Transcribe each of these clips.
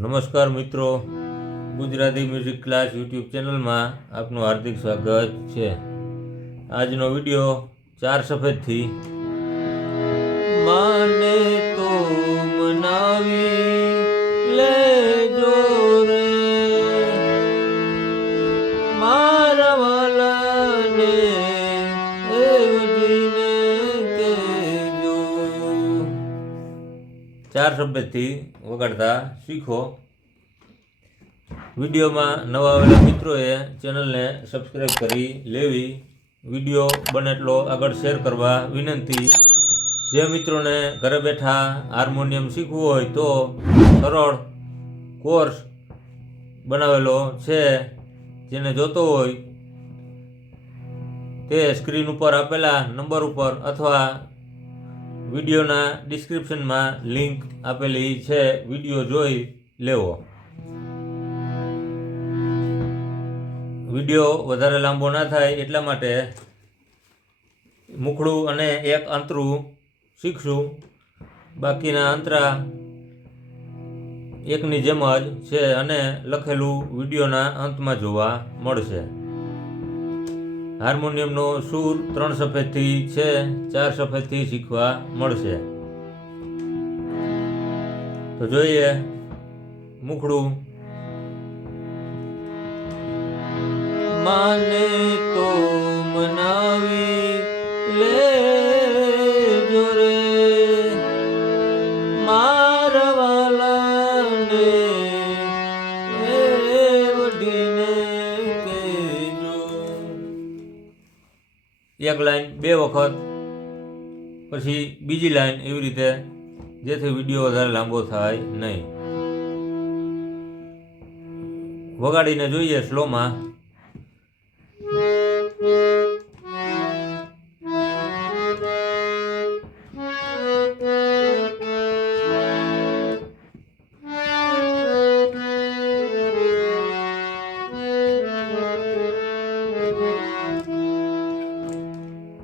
નમસ્કાર મિત્રો, Gujarati music class YouTube ચેનલમાં આપનું હાર્દિક સ્વાગત છે। આજનો વિડીયો ચાર સફેદથી માને તો મનાવી લેજો રે મારા વાલાને એવજીને કહેજો। ચાર સફેદથી વગાડતા શીખો। વિડીયોમાં નવા આવેલા મિત્રોએ ચેનલને સબસ્ક્રાઈબ કરી લેવી। વિડીયો બને એટલો આગળ શેર કરવા વિનંતી। જે મિત્રોને ઘરે બેઠા હાર્મોનિયમ શીખવું હોય તો સરળ કોર્સ બનાવેલો છે। જેને જોતો હોય તે સ્ક્રીન ઉપર આપેલા નંબર ઉપર અથવા વિડીયોના ડિસ્ક્રિપ્શનમાં લિંક આપેલી છે, વિડીયો જોઈ લેવો। વિડીયો વધારે લાંબો ના થાય એટલા માટે મુખડું અને એક અંતરું શીખશું। બાકીના અંતરા એકની જેમ જ છે અને લખેલું વિડીયોના અંતમાં જોવા મળશે। હાર્મોનિયમનો સૂર 3 સફેદથી છે, 4 સફેદથી શીખવા મળશે। તો જોઈએ મુખડું। માને તો મનાવી લેજો રે મારા વાલાને એવડીને કહેજો। એક લાઈન 2 વખત, પછી બીજી લાઈન, એવી રીતે, જેથી વિડીયો વધારે લાંબો થાય નહીં। વગાડીને જોઈએ સ્લોમાં।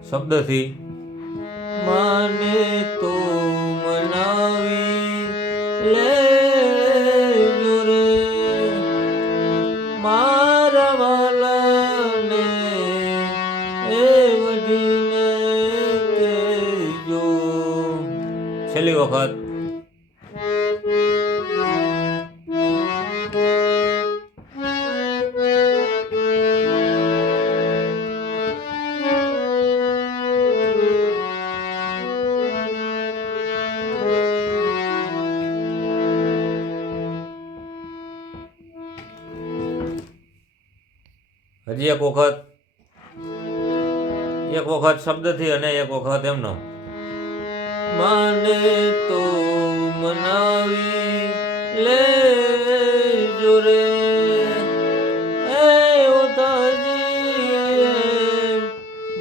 શબ્દથી માને તો મનાવી લેજો રે મારા વાલાને એવડીને કહેજો। છેલ્લી વખત હજી એક વખત શબ્દથી અને એક વખત એમનો। માને તો મનાવી લેજો રે એ ઓતાજી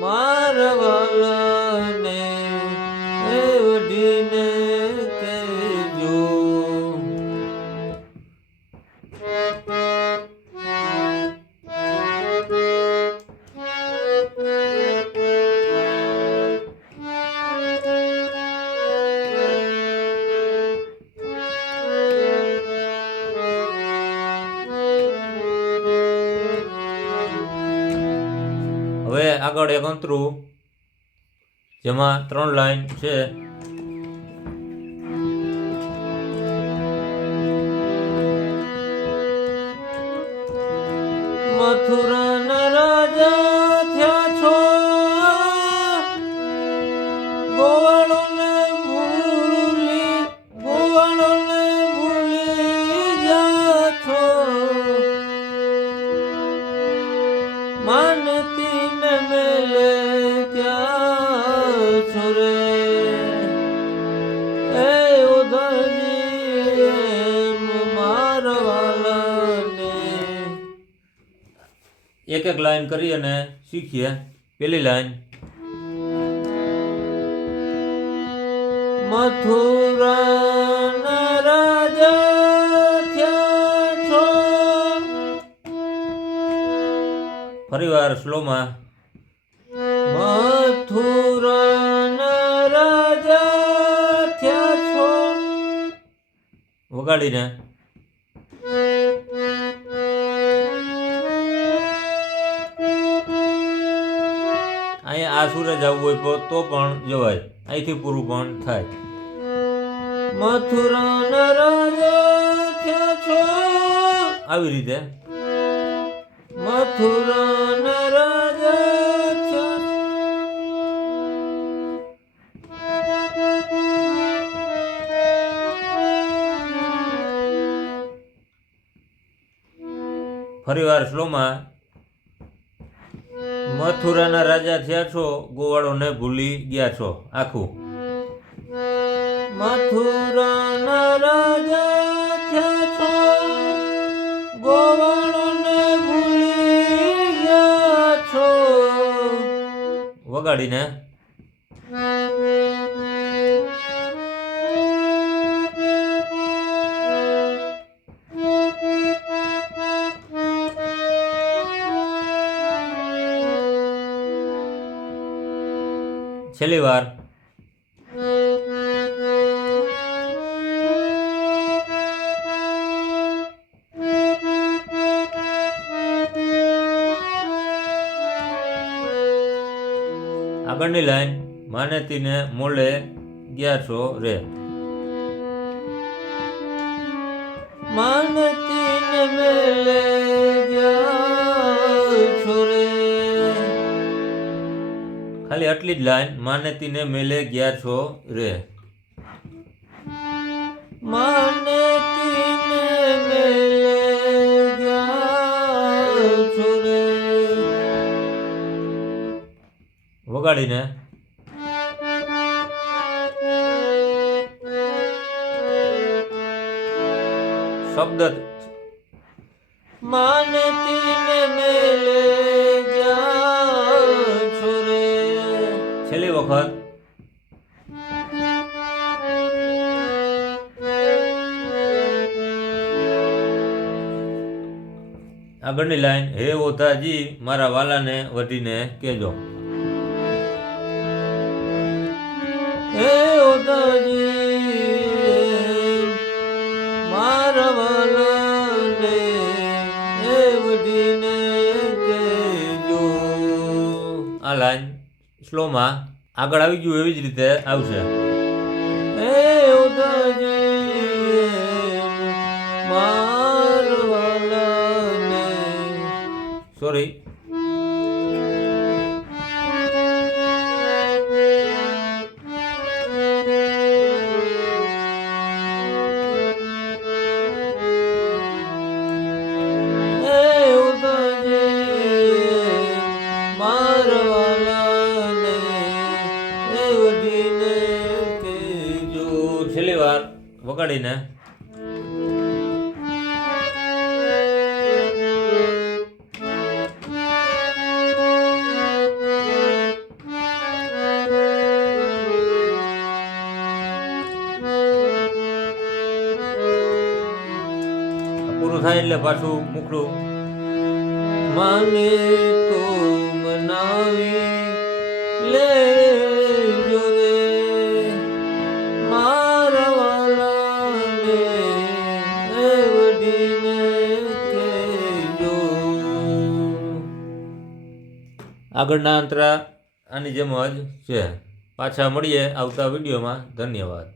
મારા વાલાને એવડીને કહેજો। હવે આગળ એક અંતરું, જેમાં 3 લાઈન છે। મથુરાના રાજા થયા છો, ગોવાળોને ભૂલી ગયા છો, માનતી ને મેલે ત્યાં છો રે એ ઉધરજી મારા વાલાને। એક એક લાઈન કરી અને શીખીએ। પેલી લાઈન મથુરાના રાજા થયા છો, ફરીવાર સ્લોમાં। મથુરાના રાજા થયા છો, વગાડીને અહીંયા આ સુરે જવું હોય તો પણ જવાય, અહીંથી પૂરું પણ થાય. મથુરાના રાજા થયા છો, આવી રીતે. મથુરાના રાજા થયા. ફરીવાર સ્લોમાં. મથુરાના રાજા થયા છો, ગોવાળોને ભૂલી ગયા છો. આખું. મથુરાના રાજા થયા છો, ગોવાળોને ભૂલી ગયા છો. વગાડીને. છેલ્લી વાર. આગળની લાઈન. માનેતીને મોલે ગયા છો રે. માનતીને મેલે ગયા છો રે. ખાલી આટલી જ લાઈન. માનેતીને મેલે ગયા છો રે. માનેતીને મેલે ગયા છો રે. વગાડીને. શબ્દ. માનતીને મેલે ગયા છો રે. છેલ્લી વખત. આગળની લાઈન. હે ઓતાજી મારા વાલાને વઢીને કહેજો. હે ઓતાજી મારા વાલાને વઢીને કહેજો. આ લાઈન સ્લોમાં. આગળ આવી ગયું એવી જ રીતે આવશે. હે ઓતાજી મારા વાલાને. સોરી. છેલ્લી વાર વગાડીને. પૂરું થાય એટલે પાછું મુકડું. માને તો મનાવી લે આગળના અંતરા આની જેમ જ છે. પાછા મળીએ આવતા વિડીયોમાં. ધન્યવાદ.